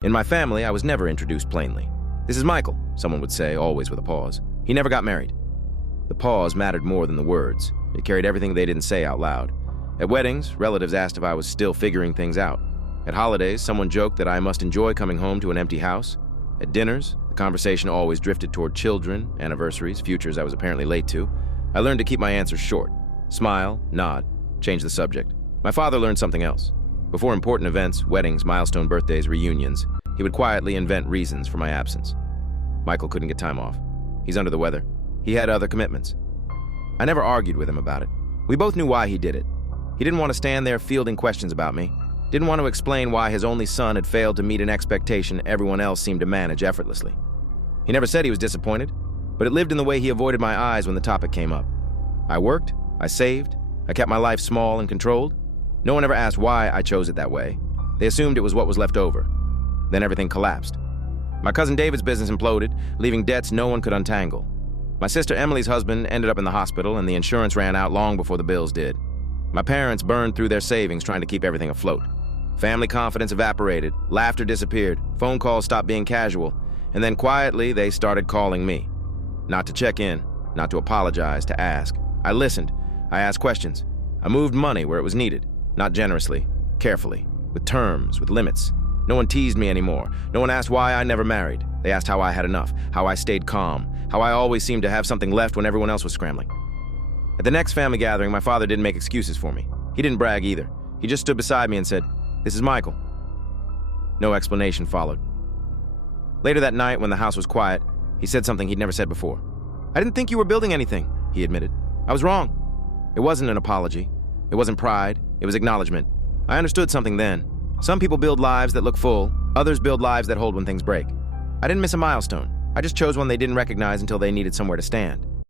In my family, I was never introduced plainly. "This is Michael," someone would say, always with a pause. "He never got married." The pause mattered more than the words. It carried everything they didn't say out loud. At weddings, relatives asked if I was still figuring things out. At holidays, someone joked that I must enjoy coming home to an empty house. At dinners, the conversation always drifted toward children, anniversaries, futures I was apparently late to. I learned to keep my answers short. Smile, nod, change the subject. My father learned something else. Before important events, weddings, milestone birthdays, reunions, he would quietly invent reasons for my absence. Michael couldn't get time off. He's under the weather. He had other commitments. I never argued with him about it. We both knew why he did it. He didn't want to stand there fielding questions about me. Didn't want to explain why his only son had failed to meet an expectation everyone else seemed to manage effortlessly. He never said he was disappointed, but it lived in the way he avoided my eyes when the topic came up. I worked, I saved, I kept my life small and controlled. No one ever asked why I chose it that way. They assumed it was what was left over. Then everything collapsed. My cousin David's business imploded, leaving debts no one could untangle. My sister Emily's husband ended up in the hospital, and the insurance ran out long before the bills did. My parents burned through their savings trying to keep everything afloat. Family confidence evaporated, laughter disappeared, phone calls stopped being casual, and then quietly they started calling me. Not to check in, not to apologize, to ask. I listened. I asked questions. I moved money where it was needed. Not generously, carefully, with terms, with limits. No one teased me anymore. No one asked why I never married. They asked how I had enough, how I stayed calm, how I always seemed to have something left when everyone else was scrambling. At the next family gathering, my father didn't make excuses for me. He didn't brag either. He just stood beside me and said, "This is Michael." No explanation followed. Later that night, when the house was quiet, he said something he'd never said before. "I didn't think you were building anything," he admitted. "I was wrong." It wasn't an apology. It wasn't pride. It was acknowledgement. I understood something then. Some people build lives that look full. Others build lives that hold when things break. I didn't miss a milestone. I just chose one they didn't recognize until they needed somewhere to stand.